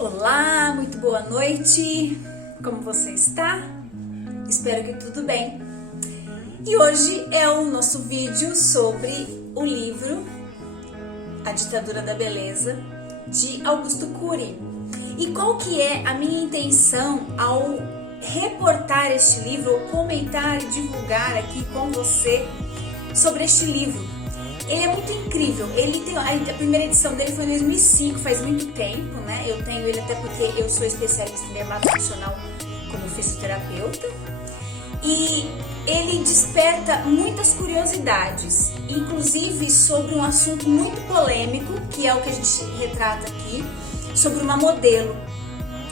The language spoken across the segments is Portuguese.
Olá, muito boa noite. Como você está? Espero que tudo bem. E hoje é o nosso vídeo sobre o livro A Ditadura da Beleza, de Augusto Cury. E qual que é a minha intenção ao reportar este livro, ou comentar e divulgar aqui com você sobre este livro? Ele é muito incrível. Ele tem a primeira edição dele foi em 2005, faz muito tempo, né? Eu tenho ele até porque eu sou especialista em dermatofuncional como fisioterapeuta. E ele desperta muitas curiosidades, inclusive sobre um assunto muito polêmico, que é o que a gente retrata aqui, sobre uma modelo,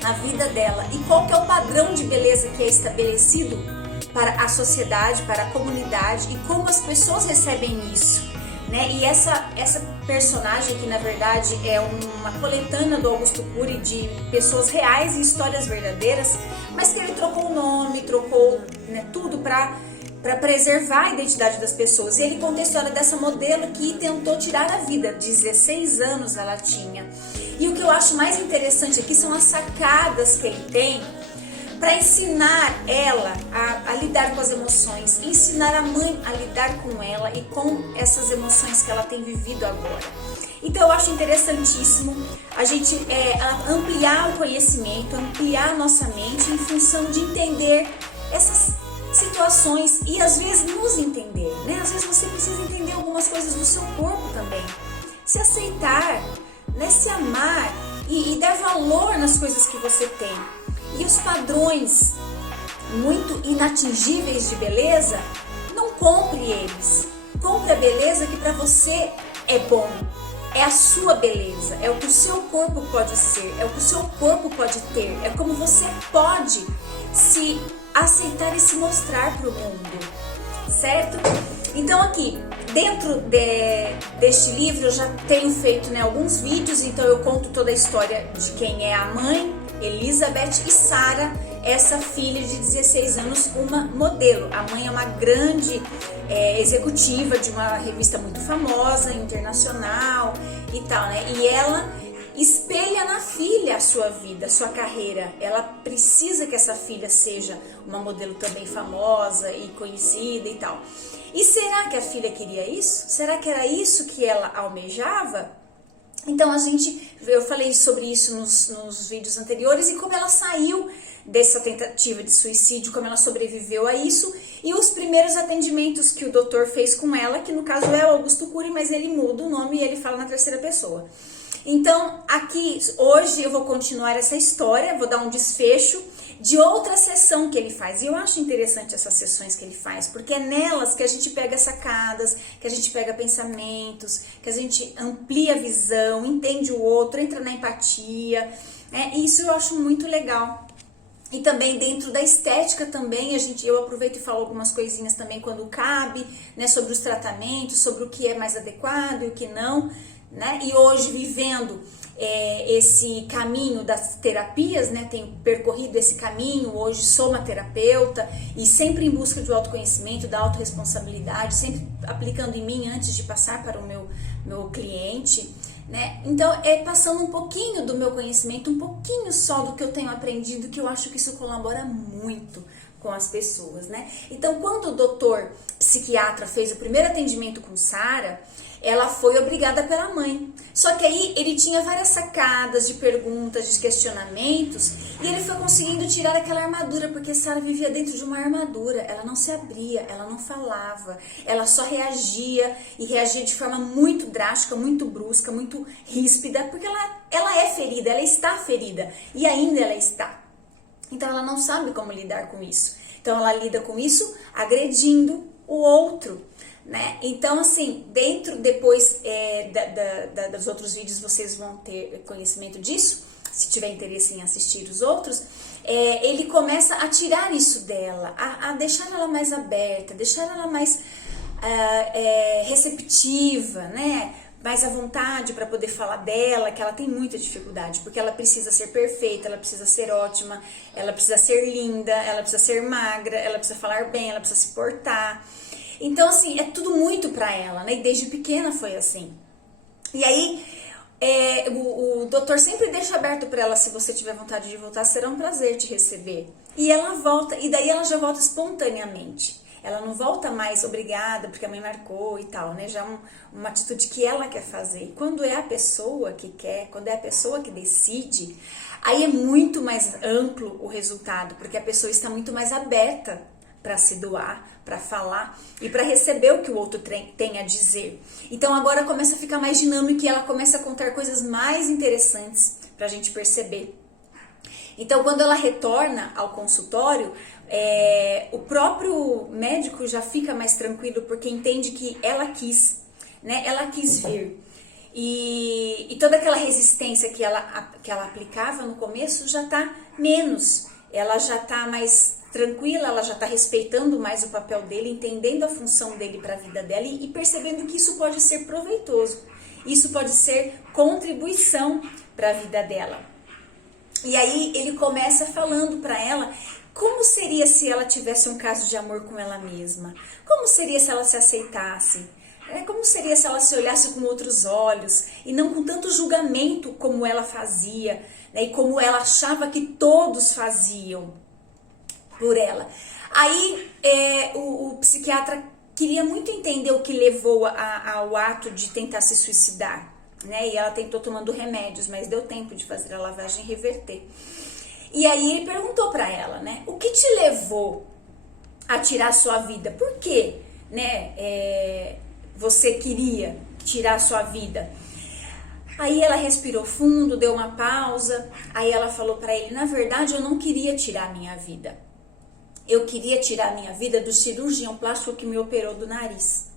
a vida dela e qual que é o padrão de beleza que é estabelecido para a sociedade, para a comunidade e como as pessoas recebem isso. Né? E essa personagem que na verdade é uma coletânea do Augusto Cury de pessoas reais e histórias verdadeiras, mas que ele trocou o nome, trocou, né, tudo para preservar a identidade das pessoas. E ele conta a história dessa modelo que tentou tirar a vida, 16 anos ela tinha. E o que eu acho mais interessante aqui são as sacadas que ele tem para ensinar ela a lidar com as emoções, ensinar a mãe a lidar com ela e com essas emoções que ela tem vivido agora. Então eu acho interessantíssimo a gente ampliar o conhecimento, ampliar a nossa mente em função de entender essas situações e às vezes nos entender, né? Às vezes você precisa entender algumas coisas do seu corpo também, se aceitar, né? Se amar e dar valor nas coisas que você tem. E os padrões muito inatingíveis de beleza, não compre eles. Compre a beleza que para você é bom. É a sua beleza, é o que o seu corpo pode ser, é o que o seu corpo pode ter, é como você pode se aceitar e se mostrar para o mundo, certo? Então aqui, dentro deste livro eu já tenho feito, né, alguns vídeos, então eu conto toda a história de quem é a mãe, Elizabeth, e Sarah, essa filha de 16 anos, uma modelo. A mãe é uma grande executiva de uma revista muito famosa, internacional e tal, né? E ela espelha na filha a sua vida, a sua carreira. Ela precisa que essa filha seja uma modelo também famosa e conhecida e tal. E será que a filha queria isso? Será que era isso que ela almejava? Então eu falei sobre isso nos vídeos anteriores e como ela saiu dessa tentativa de suicídio, como ela sobreviveu a isso e os primeiros atendimentos que o doutor fez com ela, que no caso é o Augusto Cury, mas ele muda o nome e ele fala na terceira pessoa. Então aqui, hoje eu vou continuar essa história, vou dar um desfecho de outra sessão que ele faz. E eu acho interessante essas sessões que ele faz, porque é nelas que a gente pega sacadas, que a gente pega pensamentos, que a gente amplia a visão, entende o outro, entra na empatia. Isso eu acho muito legal. E também dentro da estética também, eu aproveito e falo algumas coisinhas também quando cabe, né, sobre os tratamentos, sobre o que é mais adequado e o que não, né? E hoje vivendo esse caminho das terapias, né? Tenho percorrido esse caminho, hoje sou uma terapeuta e sempre em busca do autoconhecimento, da autorresponsabilidade, sempre aplicando em mim antes de passar para o meu cliente, né? Então passando um pouquinho do meu conhecimento, um pouquinho só do que eu tenho aprendido, que eu acho que isso colabora muito com as pessoas, né? Então quando o doutor psiquiatra fez o primeiro atendimento com Sarah, ela foi obrigada pela mãe. Só que aí ele tinha várias sacadas de perguntas, de questionamentos, e ele foi conseguindo tirar aquela armadura, porque Sarah vivia dentro de uma armadura. Ela não se abria, ela não falava, ela só reagia, e reagia de forma muito drástica, muito brusca, muito ríspida, porque ela é ferida, ela está ferida, e ainda ela está. Então ela não sabe como lidar com isso. Então ela lida com isso agredindo o outro, né? Então assim, depois dos outros vídeos vocês vão ter conhecimento disso, se tiver interesse em assistir os outros. Ele começa a tirar isso dela, a deixar ela mais aberta, deixar ela mais receptiva, né? Mais à vontade para poder falar dela, que ela tem muita dificuldade, porque ela precisa ser perfeita, ela precisa ser ótima, ela precisa ser linda, ela precisa ser magra, ela precisa falar bem, ela precisa se portar. Então, assim, é tudo muito para ela, né? E desde pequena foi assim. E aí, o doutor sempre deixa aberto para ela, se você tiver vontade de voltar, será um prazer te receber. E ela volta, e daí ela já volta espontaneamente. Ela não volta mais obrigada porque a mãe marcou e tal, né? Já uma atitude que ela quer fazer. E quando é a pessoa que quer, quando é a pessoa que decide, aí é muito mais amplo o resultado, porque a pessoa está muito mais aberta para se doar, para falar e para receber o que o outro tem a dizer. Então agora começa a ficar mais dinâmico e ela começa a contar coisas mais interessantes para a gente perceber. Então quando ela retorna ao consultório, o próprio médico já fica mais tranquilo porque entende que ela quis, né? Ela quis vir. E toda aquela resistência que ela aplicava no começo já está menos. Ela já está mais tranquila, ela já está respeitando mais o papel dele, entendendo a função dele para a vida dela e percebendo que isso pode ser proveitoso, isso pode ser contribuição para a vida dela. E aí ele começa falando para ela como seria se ela tivesse um caso de amor com ela mesma, como seria se ela se aceitasse, como seria se ela se olhasse com outros olhos e não com tanto julgamento como ela fazia, né, e como ela achava que todos faziam por ela. Aí o psiquiatra queria muito entender o que levou ao ato de tentar se suicidar, né? E ela tentou tomando remédios, mas deu tempo de fazer a lavagem e reverter. E aí ele perguntou para ela, né? O que te levou a tirar a sua vida? Por quê, né? Você queria tirar a sua vida? Aí ela respirou fundo, deu uma pausa. Aí ela falou para ele: na verdade, eu não queria tirar a minha vida. Eu queria tirar a minha vida do cirurgião plástico que me operou do nariz.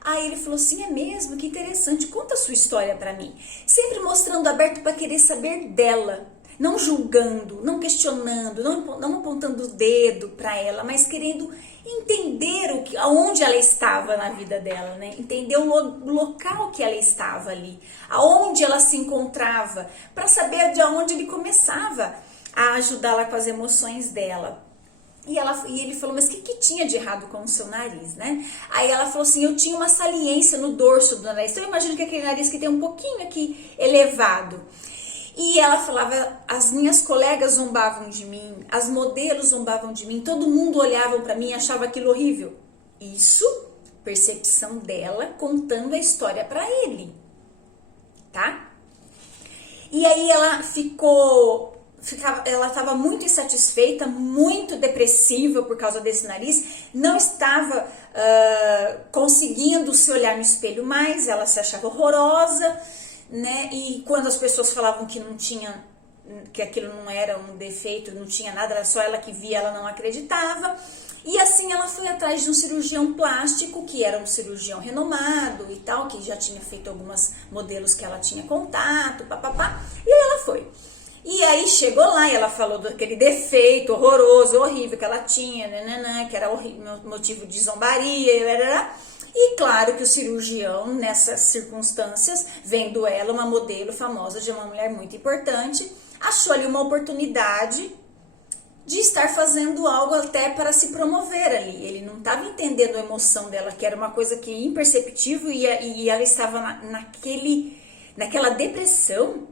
Aí ele falou assim: é mesmo? Que interessante, conta a sua história pra mim. Sempre mostrando aberto para querer saber dela, não julgando, não questionando, não apontando o dedo pra ela, mas querendo entender aonde ela estava na vida dela, né? Entender o local que ela estava ali, aonde ela se encontrava, para saber de onde ele começava a ajudá-la com as emoções dela. E ele falou: mas o que tinha de errado com o seu nariz, né? Aí ela falou assim: eu tinha uma saliência no dorso do nariz. Então eu imagino que aquele nariz que tem um pouquinho aqui elevado. E ela falava: as minhas colegas zombavam de mim, as modelos zombavam de mim, todo mundo olhava para mim e achava aquilo horrível. Isso, percepção dela contando a história para ele, tá? E aí ela ela estava muito insatisfeita, muito depressiva por causa desse nariz, não estava conseguindo se olhar no espelho mais, ela se achava horrorosa, né? E quando as pessoas falavam que não tinha, que aquilo não era um defeito, não tinha nada, era só ela que via, ela não acreditava. E assim ela foi atrás de um cirurgião plástico, que era um cirurgião renomado e tal, que já tinha feito algumas modelos que ela tinha contato, papapá, e aí ela foi. E aí chegou lá e ela falou daquele defeito horroroso, horrível que ela tinha, que era motivo de zombaria, e claro que o cirurgião, nessas circunstâncias, vendo ela, uma modelo famosa de uma mulher muito importante, achou ali uma oportunidade de estar fazendo algo até para se promover ali. Ele não estava entendendo a emoção dela, que era uma coisa que imperceptível, e ela estava naquela depressão,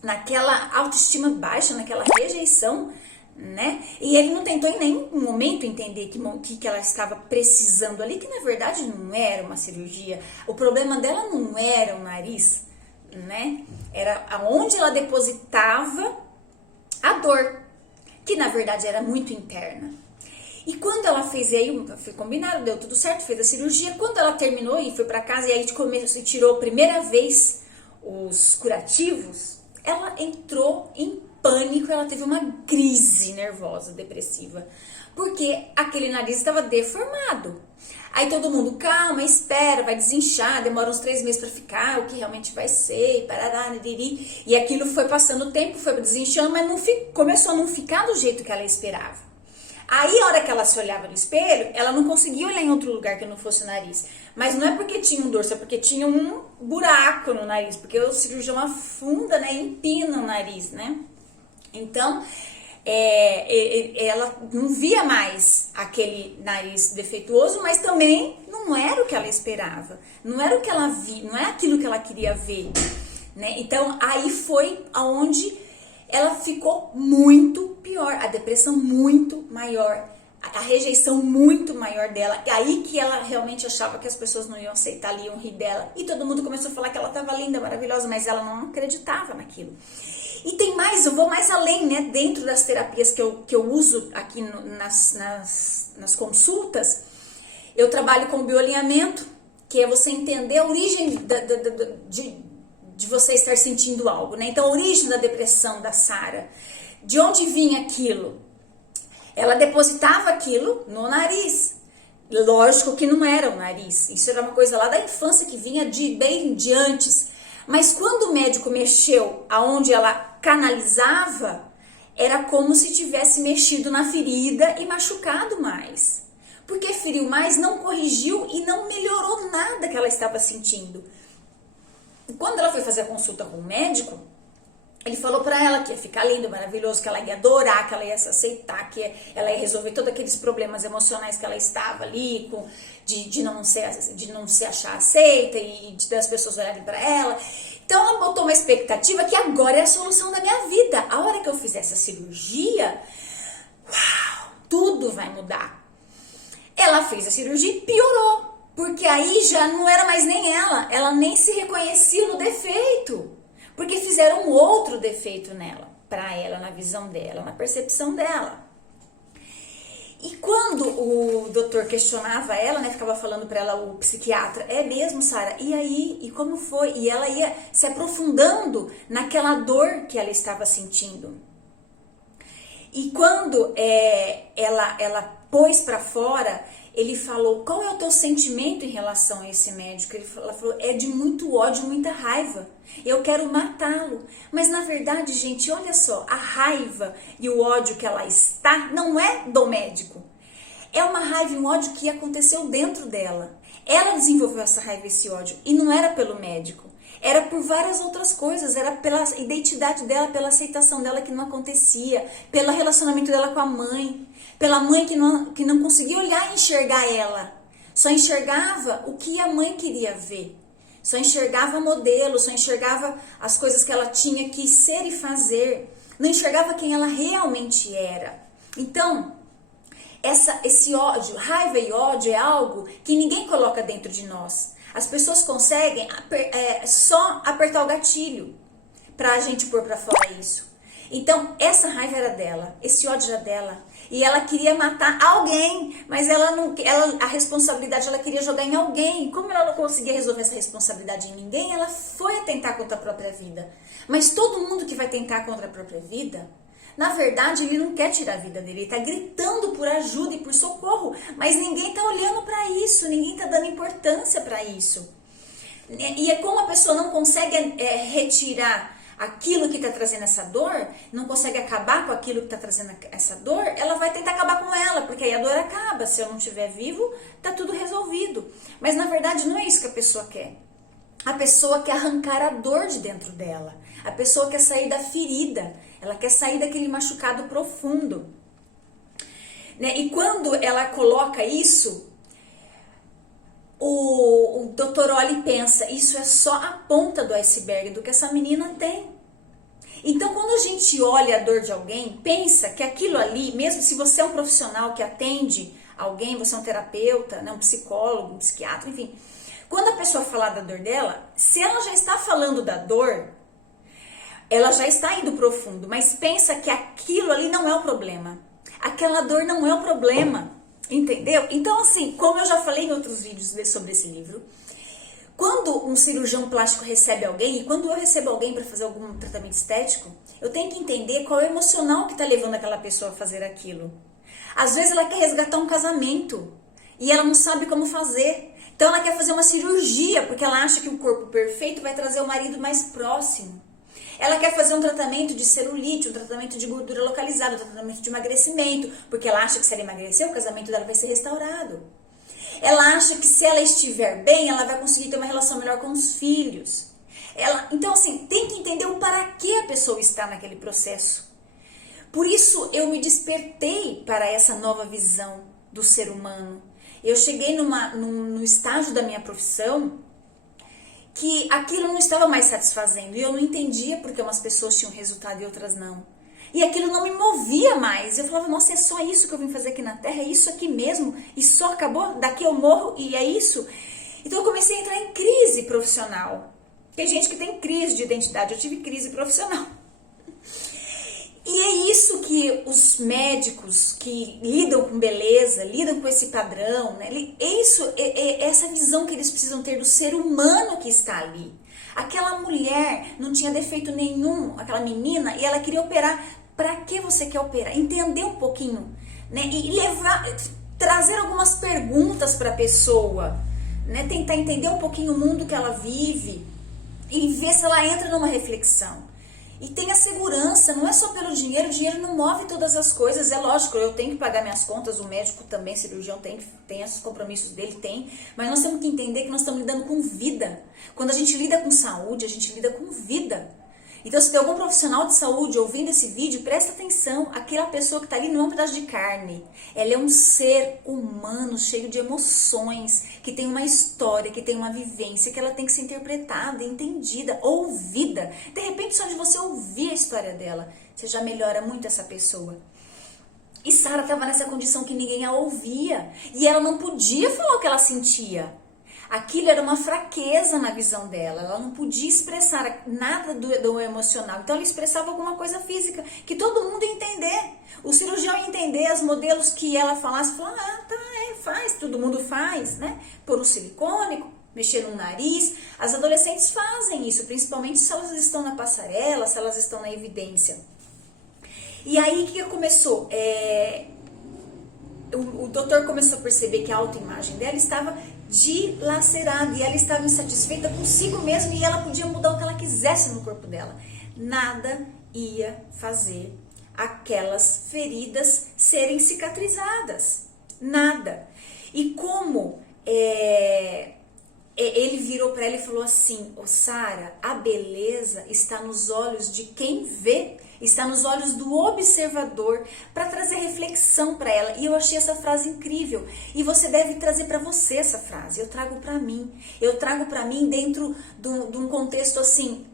naquela autoestima baixa, naquela rejeição, né? E ele não tentou em nenhum momento entender que ela estava precisando ali, que na verdade não era uma cirurgia. O problema dela não era o nariz, né? Era aonde ela depositava a dor, que na verdade era muito interna. E quando ela fez, aí foi combinado, deu tudo certo, fez a cirurgia. Quando ela terminou e foi para casa, e aí tirou a primeira vez os curativos, ela entrou em pânico, ela teve uma crise nervosa, depressiva, porque aquele nariz estava deformado. Aí todo mundo: calma, espera, vai desinchar, demora uns 3 meses para ficar, o que realmente vai ser, parará, niriri. E aquilo foi passando o tempo, foi desinchando, mas começou a não ficar do jeito que ela esperava. Aí, a hora que ela se olhava no espelho, ela não conseguia olhar em outro lugar que não fosse o nariz. Mas não é porque tinha um dorso, é porque tinha um buraco no nariz, porque o cirurgião afunda, né, empina o nariz, né? Então, ela não via mais aquele nariz defeituoso, mas também não era o que ela esperava, não era o que ela via, não é aquilo que ela queria ver, né? Então aí foi aonde ela ficou muito pior, a depressão muito maior, a rejeição muito maior dela. E aí que ela realmente achava que as pessoas não iam aceitar, iam rir dela. E todo mundo começou a falar que ela estava linda, maravilhosa, mas ela não acreditava naquilo. E tem mais, eu vou mais além, né? Dentro das terapias que eu uso aqui nas consultas, eu trabalho com bioalinhamento, que é você entender a origem de você estar sentindo algo, né? Então, a origem da depressão da Sara, de onde vinha aquilo? Ela depositava aquilo no nariz. Lógico que não era o nariz, isso era uma coisa lá da infância que vinha bem de antes. Mas quando o médico mexeu aonde ela canalizava, era como se tivesse mexido na ferida e machucado mais. Porque feriu mais, não corrigiu e não melhorou nada que ela estava sentindo. Quando ela foi fazer a consulta com o médico, ele falou pra ela que ia ficar lindo, maravilhoso, que ela ia adorar, que ela ia se aceitar, que ela ia resolver todos aqueles problemas emocionais que ela estava ali, de não se achar aceita e das pessoas olharem pra ela. Então ela botou uma expectativa que agora é a solução da minha vida. A hora que eu fizer essa cirurgia, uau, tudo vai mudar. Ela fez a cirurgia e piorou. Porque aí já não era mais nem ela nem se reconhecia no defeito, porque fizeram um outro defeito nela, para ela, na visão dela, na percepção dela. E quando o doutor questionava ela, né, ficava falando para ela, o psiquiatra, é mesmo, Sara? E aí, e como foi? E ela ia se aprofundando naquela dor que ela estava sentindo. E quando ela pôs para fora, ele falou, qual é o teu sentimento em relação a esse médico? Ela falou, é de muito ódio, muita raiva. Eu quero matá-lo. Mas na verdade, gente, olha só, a raiva e o ódio que ela está não é do médico. É uma raiva e um ódio que aconteceu dentro dela. Ela desenvolveu essa raiva e esse ódio e não era pelo médico. Era por várias outras coisas, era pela identidade dela, pela aceitação dela que não acontecia, pelo relacionamento dela com a mãe, pela mãe que não conseguia olhar e enxergar ela, só enxergava o que a mãe queria ver, só enxergava modelo, só enxergava as coisas que ela tinha que ser e fazer, não enxergava quem ela realmente era. Então, esse ódio, raiva e ódio é algo que ninguém coloca dentro de nós. As pessoas conseguem só apertar o gatilho pra gente pôr pra fora isso. Então, essa raiva era dela, esse ódio era dela. E ela queria matar alguém, mas a responsabilidade ela queria jogar em alguém. Como ela não conseguia resolver essa responsabilidade em ninguém, ela foi tentar contra a própria vida. Mas todo mundo que vai tentar contra a própria vida, na verdade, ele não quer tirar a vida dele, ele está gritando por ajuda e por socorro, mas ninguém está olhando para isso, ninguém está dando importância para isso. E é como a pessoa não consegue retirar aquilo que está trazendo essa dor, não consegue acabar com aquilo que está trazendo essa dor, ela vai tentar acabar com ela, porque aí a dor acaba. Se eu não estiver vivo, está tudo resolvido. Mas na verdade não é isso que a pessoa quer. A pessoa quer arrancar a dor de dentro dela. A pessoa quer sair da ferida. Ela quer sair daquele machucado profundo. Né? E quando ela coloca isso, o Dr. Oli pensa, isso é só a ponta do iceberg do que essa menina tem. Então, quando a gente olha a dor de alguém, pensa que aquilo ali, mesmo se você é um profissional que atende alguém, você é um terapeuta, né, um psicólogo, um psiquiatra, enfim, quando a pessoa falar da dor dela, se ela já está falando da dor, ela já está indo profundo, mas pensa que aquilo ali não é o problema. Aquela dor não é o problema, entendeu? Então, assim, como eu já falei em outros vídeos sobre esse livro, quando um cirurgião plástico recebe alguém, e quando eu recebo alguém para fazer algum tratamento estético, eu tenho que entender qual é o emocional que está levando aquela pessoa a fazer aquilo. Às vezes ela quer resgatar um casamento e ela não sabe como fazer. Então ela quer fazer uma cirurgia porque ela acha que o corpo perfeito vai trazer o marido mais próximo. Ela quer fazer um tratamento de celulite, um tratamento de gordura localizada, um tratamento de emagrecimento, porque ela acha que se ela emagrecer, o casamento dela vai ser restaurado. Ela acha que se ela estiver bem, ela vai conseguir ter uma relação melhor com os filhos. Então, assim, tem que entender o para que a pessoa está naquele processo. Por isso, eu me despertei para essa nova visão do ser humano. Eu cheguei no estágio da minha profissão que aquilo não estava mais satisfazendo. E eu não entendia porque umas pessoas tinham resultado e outras não. E aquilo não me movia mais. Eu falava, nossa, é só isso que eu vim fazer aqui na Terra? É isso aqui mesmo? E só acabou? Daqui eu morro e é isso? Então eu comecei a entrar em crise profissional. Tem gente que tem crise de identidade. Eu tive crise profissional. E é isso que os médicos que lidam com beleza, lidam com esse padrão, né? É essa visão que eles precisam ter do ser humano que está ali. Aquela mulher não tinha defeito nenhum, aquela menina, e ela queria operar. Para que você quer operar? Entender um pouquinho, né? E trazer algumas perguntas para a pessoa, né? Tentar entender um pouquinho o mundo que ela vive e ver se ela entra numa reflexão. E tenha segurança, não é só pelo dinheiro, o dinheiro não move todas as coisas, é lógico, eu tenho que pagar minhas contas, o médico também, cirurgião tem esses compromissos dele, tem, mas nós temos que entender que nós estamos lidando com vida. Quando a gente lida com saúde, a gente lida com vida. Então, se tem algum profissional de saúde ouvindo esse vídeo, presta atenção, aquela pessoa que está ali não é um pedaço de carne, ela é um ser humano cheio de emoções, que tem uma história, que tem uma vivência, que ela tem que ser interpretada, entendida, ouvida. De repente, só de você ouvir a história dela, você já melhora muito essa pessoa. E Sara estava nessa condição que ninguém a ouvia, e ela não podia falar o que ela sentia. Aquilo era uma fraqueza na visão dela, ela não podia expressar nada do emocional, então ela expressava alguma coisa física, que todo mundo ia entender. O cirurgião ia entender, os modelos que ela falasse, faz, todo mundo faz, né? Pôr um silicone, mexer no nariz, as adolescentes fazem isso, principalmente se elas estão na passarela, se elas estão na evidência. E aí, o que começou? O doutor começou a perceber que a autoimagem dela estava dilacerada e ela estava insatisfeita consigo mesma e ela podia mudar o que ela quisesse no corpo dela. Nada ia fazer aquelas feridas serem cicatrizadas. Nada. E como ele virou para ela e falou assim, Sara, a beleza está nos olhos de quem vê, está nos olhos do observador, para trazer reflexão para ela. E eu achei essa frase incrível. E você deve trazer para você essa frase. Eu trago para mim. Eu trago para mim dentro de um contexto assim,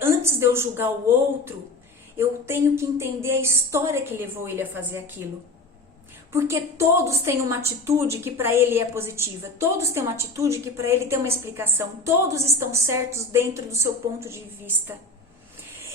antes de eu julgar o outro, eu tenho que entender a história que levou ele a fazer aquilo. Porque todos têm uma atitude que para ele é positiva, todos têm uma atitude que para ele tem uma explicação, todos estão certos dentro do seu ponto de vista.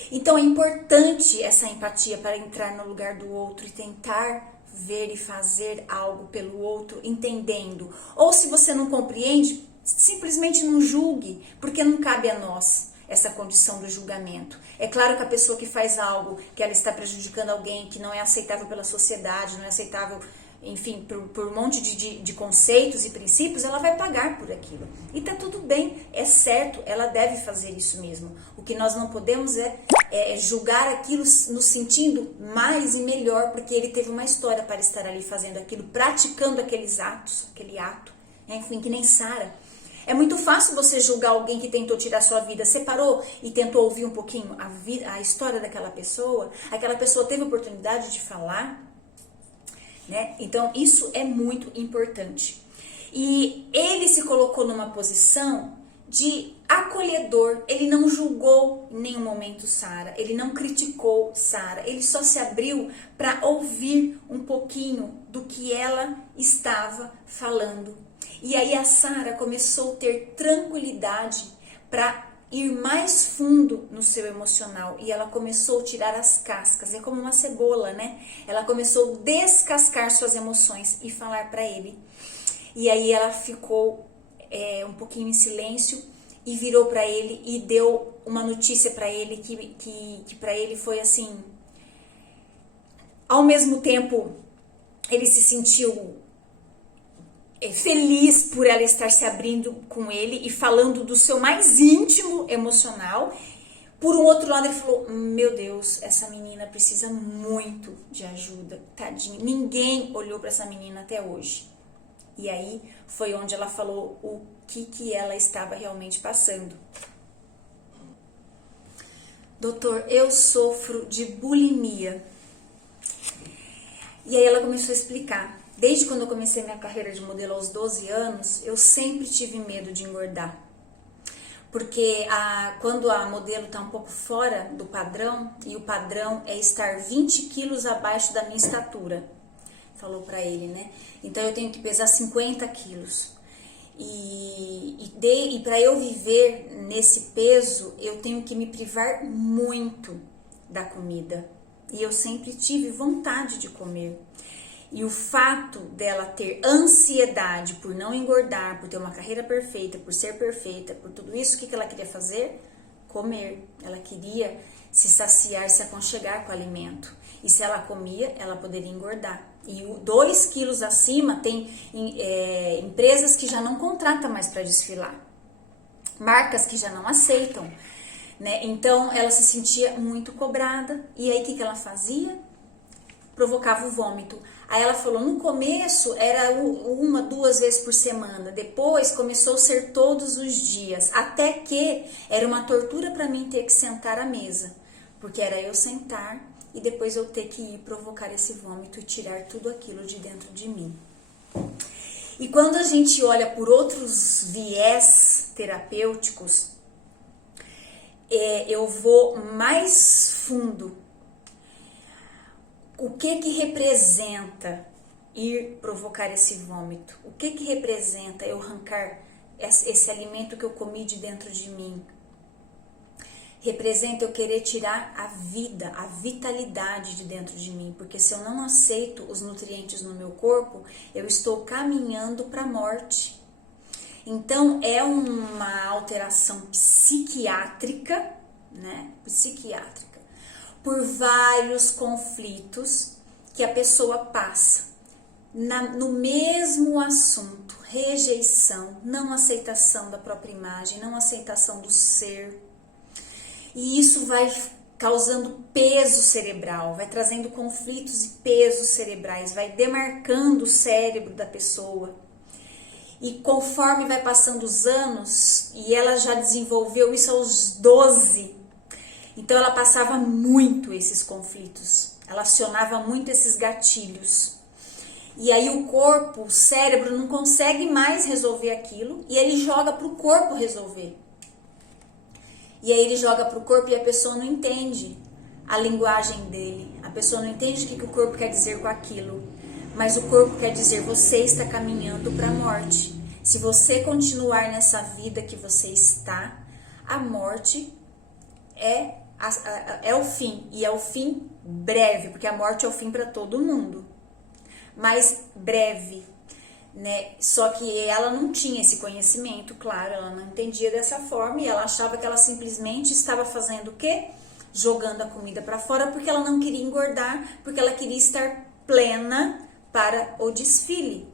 Então é importante essa empatia para entrar no lugar do outro e tentar ver e fazer algo pelo outro, entendendo. Ou se você não compreende, simplesmente não julgue, porque não cabe a nós essa condição do julgamento. É claro que a pessoa que faz algo, que ela está prejudicando alguém, que não é aceitável pela sociedade, não é aceitável, enfim, por um monte de conceitos e princípios, ela vai pagar por aquilo. E tá tudo bem, é certo, ela deve fazer isso mesmo. O que nós não podemos é julgar aquilo no sentido mais e melhor, porque ele teve uma história para estar ali fazendo aquilo, praticando aqueles atos, aquele ato, enfim, que nem Sara. É muito fácil você julgar alguém que tentou tirar sua vida. Você parou e tentou ouvir um pouquinho a história daquela pessoa? Aquela pessoa teve oportunidade de falar, né? Então, isso é muito importante. E ele se colocou numa posição de acolhedor. Ele não julgou em nenhum momento Sara. Ele não criticou Sara. Ele só se abriu para ouvir um pouquinho do que ela estava falando. E aí a Sara começou a ter tranquilidade para ir mais fundo no seu emocional. E ela começou a tirar as cascas. É como uma cebola, né? Ela começou a descascar suas emoções e falar para ele. E aí ela ficou um pouquinho em silêncio e virou para ele e deu uma notícia para ele que para ele foi assim... Ao mesmo tempo, ele se sentiu feliz por ela estar se abrindo com ele e falando do seu mais íntimo emocional. Por um outro lado, ele falou, meu Deus, essa menina precisa muito de ajuda, tadinha. Ninguém olhou para essa menina até hoje. E aí foi onde ela falou o que ela estava realmente passando. Doutor, eu sofro de bulimia. E aí ela começou a explicar. Desde quando eu comecei minha carreira de modelo aos 12 anos, eu sempre tive medo de engordar. porque quando a modelo está um pouco fora do padrão, e o padrão é estar 20 quilos abaixo da minha estatura, falou pra ele, né? Então eu tenho que pesar 50 quilos. E para eu viver nesse peso, eu tenho que me privar muito da comida. E eu sempre tive vontade de comer. E o fato dela ter ansiedade por não engordar, por ter uma carreira perfeita, por ser perfeita, por tudo isso, o que ela queria fazer? Comer. Ela queria se saciar, se aconchegar com o alimento. E se ela comia, ela poderia engordar. E 2 quilos acima, tem empresas que já não contratam mais para desfilar. Marcas que já não aceitam, né? Então, ela se sentia muito cobrada. E aí, o que ela fazia? Provocava o vômito. Aí ela falou, no começo era 1, 2 vezes por semana. Depois começou a ser todos os dias. Até que era uma tortura para mim ter que sentar à mesa. Porque era eu sentar e depois eu ter que ir provocar esse vômito e tirar tudo aquilo de dentro de mim. E quando a gente olha por outros viés terapêuticos, eu vou mais fundo. O que representa ir provocar esse vômito? O que representa eu arrancar esse alimento que eu comi de dentro de mim? Representa eu querer tirar a vida, a vitalidade de dentro de mim, porque se eu não aceito os nutrientes no meu corpo, eu estou caminhando para a morte. Então, é uma alteração psiquiátrica, né? Psiquiátrica, por vários conflitos que a pessoa passa no mesmo assunto: rejeição, não aceitação da própria imagem, não aceitação do ser. E isso vai causando peso cerebral, vai trazendo conflitos e pesos cerebrais, vai demarcando o cérebro da pessoa. E conforme vai passando os anos, e ela já desenvolveu isso aos 12, então ela passava muito esses conflitos, ela acionava muito esses gatilhos. E aí o corpo, o cérebro não consegue mais resolver aquilo, e ele joga para o corpo resolver. E aí ele joga para o corpo e a pessoa não entende a linguagem dele. A pessoa não entende o que o corpo quer dizer com aquilo. Mas o corpo quer dizer, você está caminhando para a morte. Se você continuar nessa vida que você está, a morte é o fim. E é o fim breve, porque a morte é o fim para todo mundo. Mas breve, né? Só que ela não tinha esse conhecimento, claro, ela não entendia dessa forma e ela achava que ela simplesmente estava fazendo o quê? Jogando a comida para fora, porque ela não queria engordar, porque ela queria estar plena para o desfile.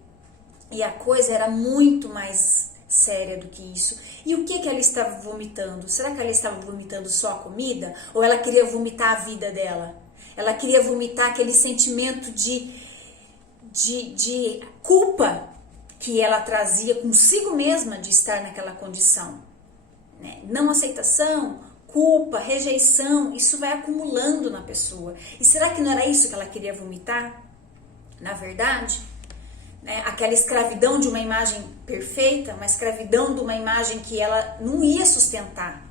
E a coisa era muito mais séria do que isso. E o que ela estava vomitando? Será que ela estava vomitando só a comida? Ou ela queria vomitar a vida dela? Ela queria vomitar aquele sentimento de culpa que ela trazia consigo mesma de estar naquela condição, né? Não aceitação, culpa, rejeição, isso vai acumulando na pessoa. E será que não era isso que ela queria vomitar? Na verdade, né? Aquela escravidão de uma imagem perfeita, uma escravidão de uma imagem que ela não ia sustentar,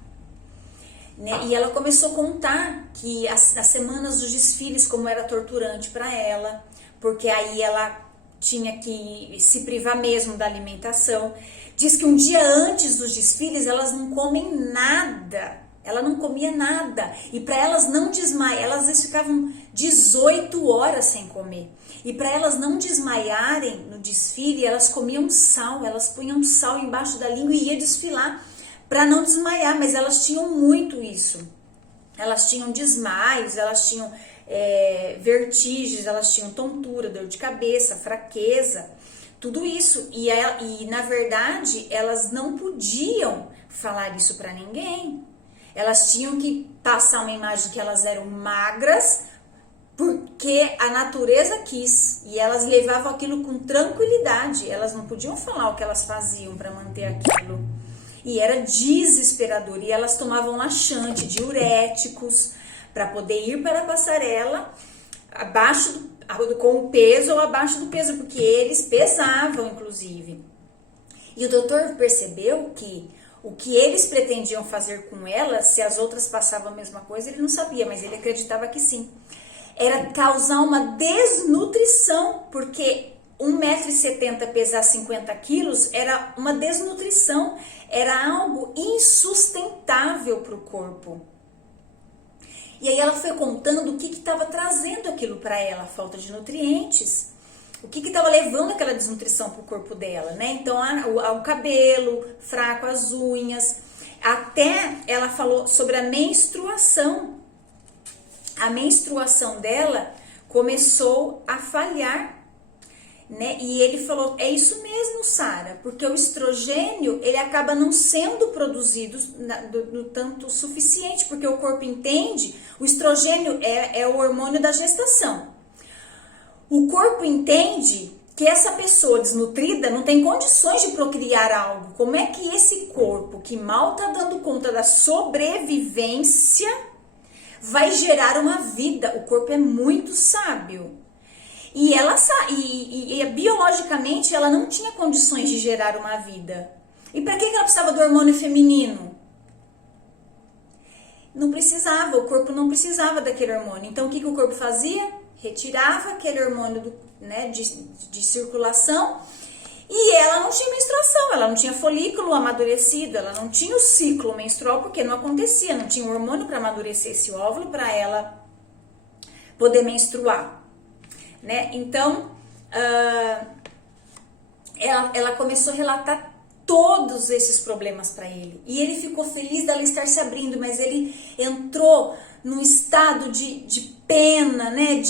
né? E ela começou a contar que as semanas dos desfiles, como era torturante para ela, porque aí ela tinha que se privar mesmo da alimentação. Diz que um dia antes dos desfiles elas não comem nada, ela não comia nada, e para elas não desmaiar, elas às vezes ficavam 18 horas sem comer, e para elas não desmaiarem no desfile, elas comiam sal, elas punham sal embaixo da língua e ia desfilar para não desmaiar, mas elas tinham muito isso, elas tinham desmaios, elas tinham vertigens, elas tinham tontura, dor de cabeça, fraqueza, tudo isso. E na verdade elas não podiam falar isso para ninguém. Elas tinham que passar uma imagem que elas eram magras porque a natureza quis, e elas levavam aquilo com tranquilidade. Elas não podiam falar o que elas faziam para manter aquilo. E era desesperador. E elas tomavam laxante, diuréticos, para poder ir para a passarela com o peso ou abaixo do peso, porque eles pesavam, inclusive. E o doutor percebeu que O que eles pretendiam fazer com ela, se as outras passavam a mesma coisa, ele não sabia, mas ele acreditava que sim. Era causar uma desnutrição, porque 1,70 m pesar 50 quilos era uma desnutrição, era algo insustentável para o corpo. E aí ela foi contando o que estava trazendo aquilo para ela, a falta de nutrientes, o que estava levando aquela desnutrição para o corpo dela, né? Então, o cabelo fraco, as unhas, até ela falou sobre a menstruação. A menstruação dela começou a falhar, né? E ele falou, é isso mesmo, Sara, porque o estrogênio, ele acaba não sendo produzido no tanto suficiente, porque o corpo entende, o estrogênio é o hormônio da gestação. O corpo entende que essa pessoa desnutrida não tem condições de procriar algo. Como é que esse corpo, que mal está dando conta da sobrevivência, vai gerar uma vida? O corpo é muito sábio. E biologicamente ela não tinha condições de gerar uma vida. E para que ela precisava do hormônio feminino? Não precisava, o corpo não precisava daquele hormônio. Então o que o corpo fazia? Retirava aquele hormônio de circulação e ela não tinha menstruação, ela não tinha folículo amadurecido, ela não tinha o ciclo menstrual porque não acontecia, não tinha o hormônio para amadurecer esse óvulo para ela poder menstruar, né? Então, ela começou a relatar todos esses problemas para ele e ele ficou feliz dela estar se abrindo, mas ele entrou num estado de pena, né?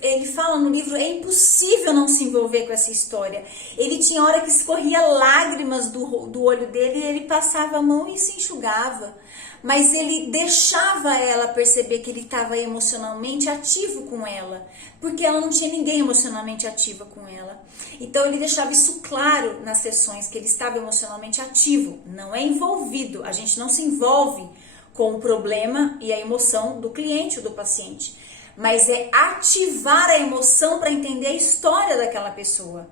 Ele fala no livro, é impossível não se envolver com essa história. Ele tinha hora que escorria lágrimas do olho dele e ele passava a mão e se enxugava. Mas ele deixava ela perceber que ele estava emocionalmente ativo com ela, porque ela não tinha ninguém emocionalmente ativa com ela. Então ele deixava isso claro nas sessões, que ele estava emocionalmente ativo, não é envolvido. A gente não se envolve com o problema e a emoção do cliente ou do paciente, mas é ativar a emoção para entender a história daquela pessoa,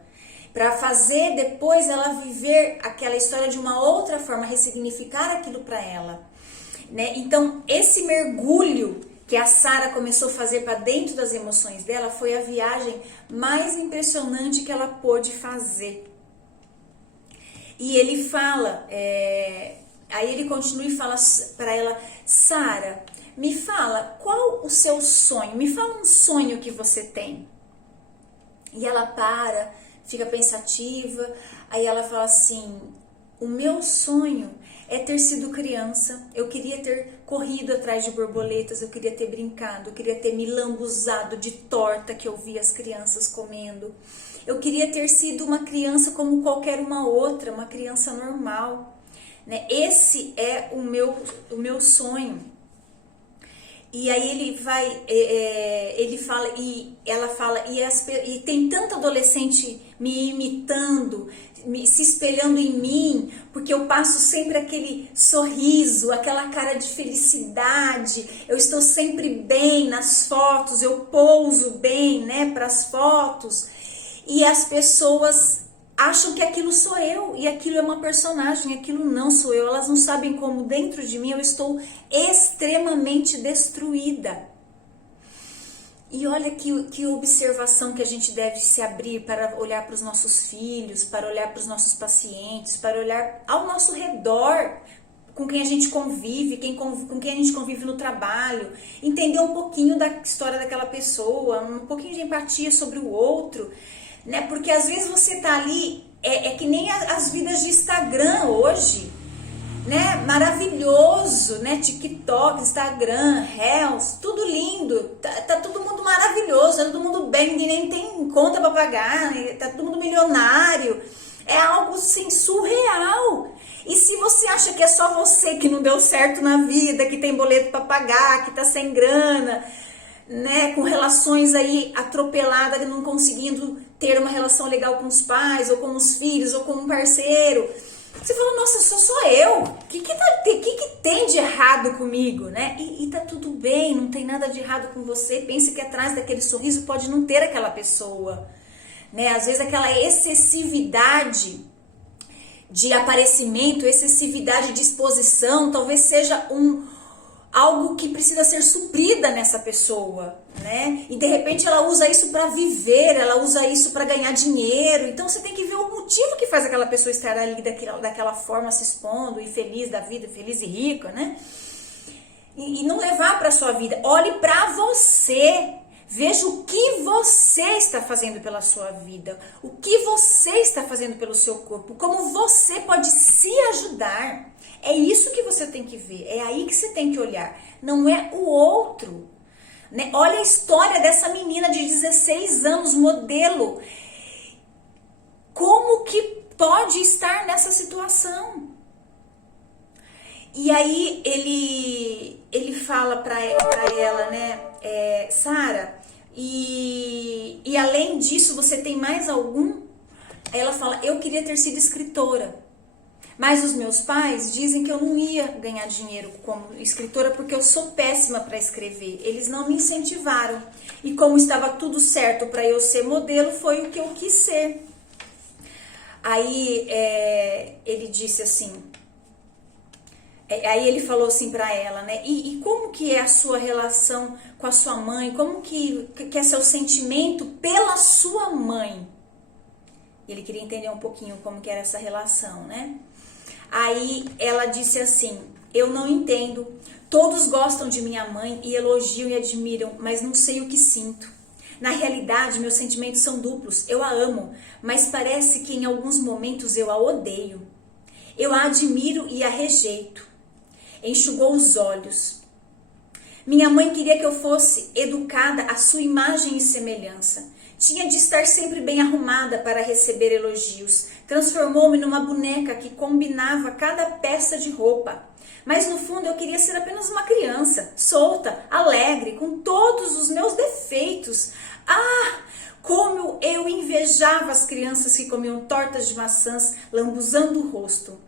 para fazer depois ela viver aquela história de uma outra forma, ressignificar aquilo para ela, né? Então esse mergulho que a Sara começou a fazer para dentro das emoções dela foi a viagem mais impressionante que ela pôde fazer. E ele fala, aí ele continua e fala para ela, Sara, me fala, qual o seu sonho? Me fala um sonho que você tem. E ela para, fica pensativa, aí ela fala assim, o meu sonho é ter sido criança, eu queria ter corrido atrás de borboletas, eu queria ter brincado, eu queria ter me lambuzado de torta que eu via as crianças comendo. Eu queria ter sido uma criança como qualquer uma outra, uma criança normal. Né? Esse é o meu sonho. E aí ele fala, e ela fala, e tem tanto adolescente me imitando, se espelhando em mim, porque eu passo sempre aquele sorriso, aquela cara de felicidade, eu estou sempre bem nas fotos, eu pouso bem, né, para as fotos, e as pessoas acham que aquilo sou eu, e aquilo é uma personagem, aquilo não sou eu. Elas não sabem como dentro de mim eu estou extremamente destruída. E olha que observação que a gente deve se abrir para olhar para os nossos filhos, para olhar para os nossos pacientes, para olhar ao nosso redor, com quem a gente convive, com quem a gente convive no trabalho, entender um pouquinho da história daquela pessoa, um pouquinho de empatia sobre o outro, né? Porque às vezes você tá ali, é que nem as vidas de Instagram hoje, né? Maravilhoso, né? TikTok, Instagram, Reels, tudo lindo, tá todo mundo maravilhoso, tá todo mundo bem, ninguém nem tem conta para pagar, tá todo mundo milionário, é algo assim, surreal. E se você acha que é só você que não deu certo na vida, que tem boleto para pagar, que tá sem grana, né, com relações aí atropeladas, não conseguindo ter uma relação legal com os pais, ou com os filhos, ou com um parceiro, você fala, nossa, sou eu, o que tem de errado comigo, né? E tá tudo bem, não tem nada de errado com você. Pense que atrás daquele sorriso pode não ter aquela pessoa, né? Às vezes aquela excessividade de aparecimento, excessividade de exposição, talvez seja algo que precisa ser suprida nessa pessoa, né? E de repente ela usa isso para viver, ela usa isso para ganhar dinheiro. Então você tem que ver o motivo que faz aquela pessoa estar ali daquela forma se expondo e feliz da vida, feliz e rica, né? E não levar para sua vida. Olhe para você. Veja o que você está fazendo pela sua vida, o que você está fazendo pelo seu corpo, como você pode se ajudar. É isso que você tem que ver, é aí que você tem que olhar, não é o outro. Né? Olha a história dessa menina de 16 anos, modelo. Como que pode estar nessa situação? E aí ele fala para ela, né, Sara, e além disso você tem mais algum? Aí ela fala, eu queria ter sido escritora, mas os meus pais dizem que eu não ia ganhar dinheiro como escritora porque eu sou péssima para escrever, eles não me incentivaram, e como estava tudo certo para eu ser modelo, foi o que eu quis ser. Aí ele disse assim, aí ele falou assim para ela, né? E como que é a sua relação com a sua mãe? Como que é seu sentimento pela sua mãe? Ele queria entender um pouquinho como que era essa relação, né? Aí ela disse assim, eu não entendo. Todos gostam de minha mãe e elogiam e admiram, mas não sei o que sinto. Na realidade, meus sentimentos são duplos. Eu a amo, mas parece que em alguns momentos eu a odeio. Eu a admiro e a rejeito. Enxugou os olhos. Minha mãe queria que eu fosse educada à sua imagem e semelhança. Tinha de estar sempre bem arrumada para receber elogios. Transformou-me numa boneca que combinava cada peça de roupa. Mas no fundo eu queria ser apenas uma criança, solta, alegre, com todos os meus defeitos. Ah, como eu invejava as crianças que comiam tortas de maçãs, lambuzando o rosto.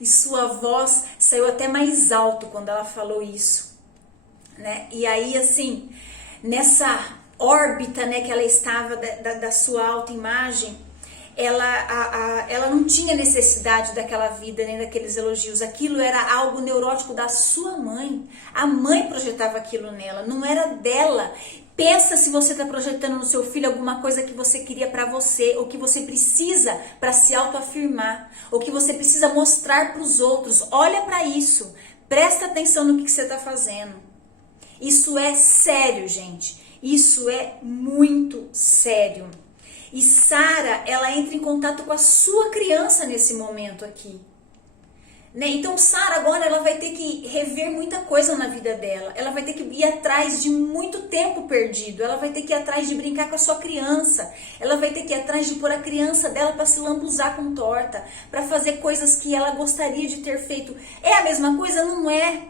E sua voz saiu até mais alto quando ela falou isso, né? E aí, assim, nessa órbita, né, que ela estava da sua autoimagem, ela não tinha necessidade daquela vida, nem daqueles elogios. Aquilo era algo neurótico da sua mãe. A mãe projetava aquilo nela, não era dela. Pensa se você está projetando no seu filho alguma coisa que você queria para você, ou que você precisa para se autoafirmar, ou que você precisa mostrar para os outros. Olha para isso, presta atenção no que você está fazendo. Isso é sério, gente. Isso é muito sério. E Sara, ela entra em contato com a sua criança nesse momento aqui. Né? Então Sara agora ela vai ter que rever muita coisa na vida dela. Ela vai ter que ir atrás de muito tempo perdido. Ela vai ter que ir atrás de brincar com a sua criança. Ela vai ter que ir atrás de pôr a criança dela para se lambuzar com torta, para fazer coisas que ela gostaria de ter feito. É a mesma coisa? Não é.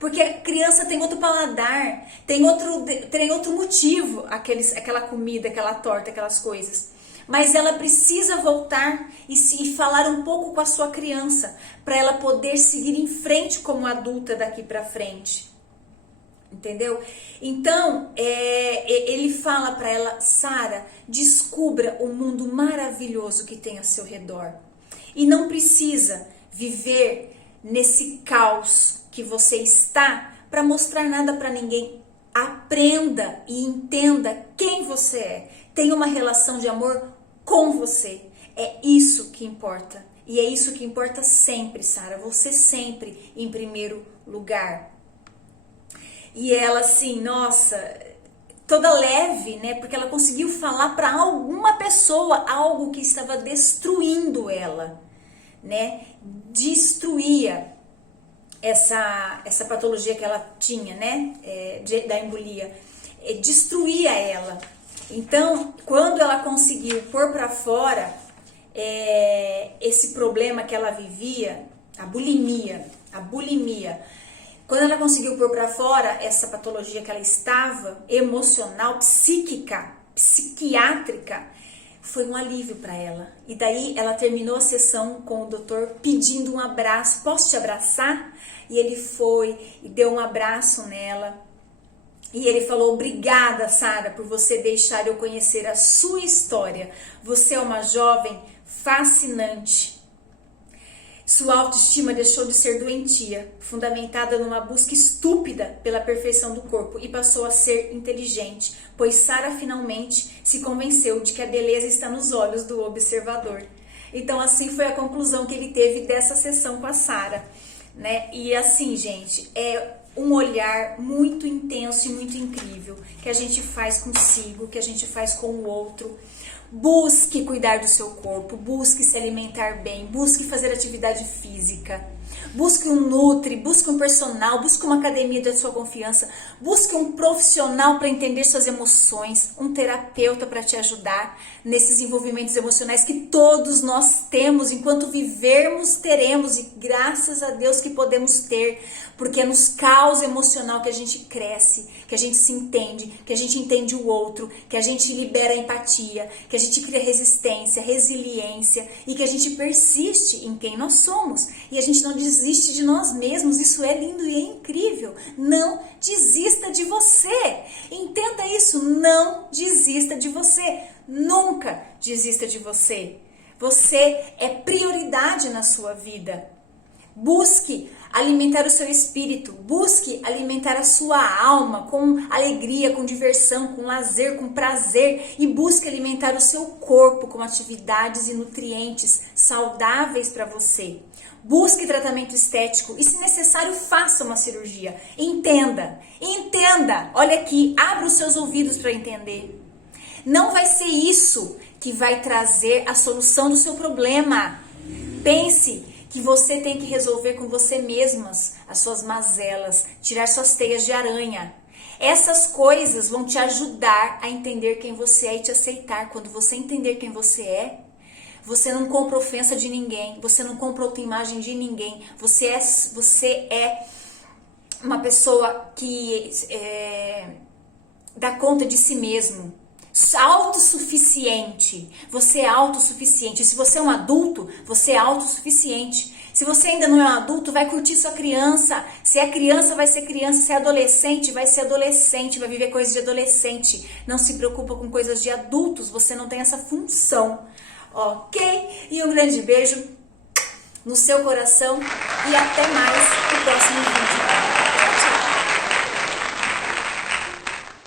Porque a criança tem outro paladar, tem outro motivo, aquela comida, aquela torta, aquelas coisas. Mas ela precisa voltar e falar um pouco com a sua criança, para ela poder seguir em frente como adulta daqui para frente. Entendeu? Então, ele fala para ela, Sara, descubra o mundo maravilhoso que tem ao seu redor. E não precisa viver nesse caos que você está para mostrar nada para ninguém. Aprenda e entenda quem você é. Tenha uma relação de amor com você. É isso que importa. E é isso que importa sempre, Sara. Você sempre em primeiro lugar. E ela assim, nossa, toda leve, né? Porque ela conseguiu falar para alguma pessoa algo que estava destruindo ela, né? Destruía essa patologia que ela tinha, né, da embolia, destruía ela. Então, quando ela conseguiu pôr para fora esse problema que ela vivia, a bulimia, quando ela conseguiu pôr para fora essa patologia que ela estava, emocional, psíquica, psiquiátrica, foi um alívio para ela. E daí ela terminou a sessão com o doutor pedindo um abraço. Posso te abraçar? E ele foi e deu um abraço nela. E ele falou, obrigada, Sara, por você deixar eu conhecer a sua história. Você é uma jovem fascinante. Sua autoestima deixou de ser doentia, fundamentada numa busca estúpida pela perfeição do corpo, e passou a ser inteligente, pois Sara finalmente se convenceu de que a beleza está nos olhos do observador. Então assim foi a conclusão que ele teve dessa sessão com a Sara, né? E assim, gente, é um olhar muito intenso e muito incrível que a gente faz consigo, que a gente faz com o outro. Busque cuidar do seu corpo, busque se alimentar bem, busque fazer atividade física, busque um nutri, busque um personal, busque uma academia da sua confiança, busque um profissional para entender suas emoções, um terapeuta para te ajudar nesses envolvimentos emocionais que todos nós temos, enquanto vivermos teremos, e graças a Deus que podemos ter, porque é nos caos emocional que a gente cresce, que a gente se entende, que a gente entende o outro, que a gente libera empatia, que a gente cria resistência, resiliência e que a gente persiste em quem nós somos e a gente não desiste de nós mesmos. Isso é lindo e é incrível. Não desista de você. Entenda isso, não desista de você. Nunca desista de você. Você é prioridade na sua vida. Busque alimentar o seu espírito, busque alimentar a sua alma com alegria, com diversão, com lazer, com prazer, e busque alimentar o seu corpo com atividades e nutrientes saudáveis para você. Busque tratamento estético e, se necessário, faça uma cirurgia. Entenda, olha aqui, abra os seus ouvidos para entender. Não vai ser isso que vai trazer a solução do seu problema. Pense que você tem que resolver com você mesmas as suas mazelas, tirar suas teias de aranha. Essas coisas vão te ajudar a entender quem você é e te aceitar. Quando você entender quem você é, você não compra ofensa de ninguém, você não compra autoimagem de ninguém. Você é uma pessoa que dá conta de si mesmo. Autossuficiente. Você é autossuficiente. Se você é um adulto, você é autossuficiente. Se você ainda não é um adulto, vai curtir sua criança. Se é criança, vai ser criança. Se é adolescente, vai ser adolescente. Vai viver coisas de adolescente. Não se preocupa com coisas de adultos. Você não tem essa função. Ok? E um grande beijo no seu coração. E até mais no próximo vídeo.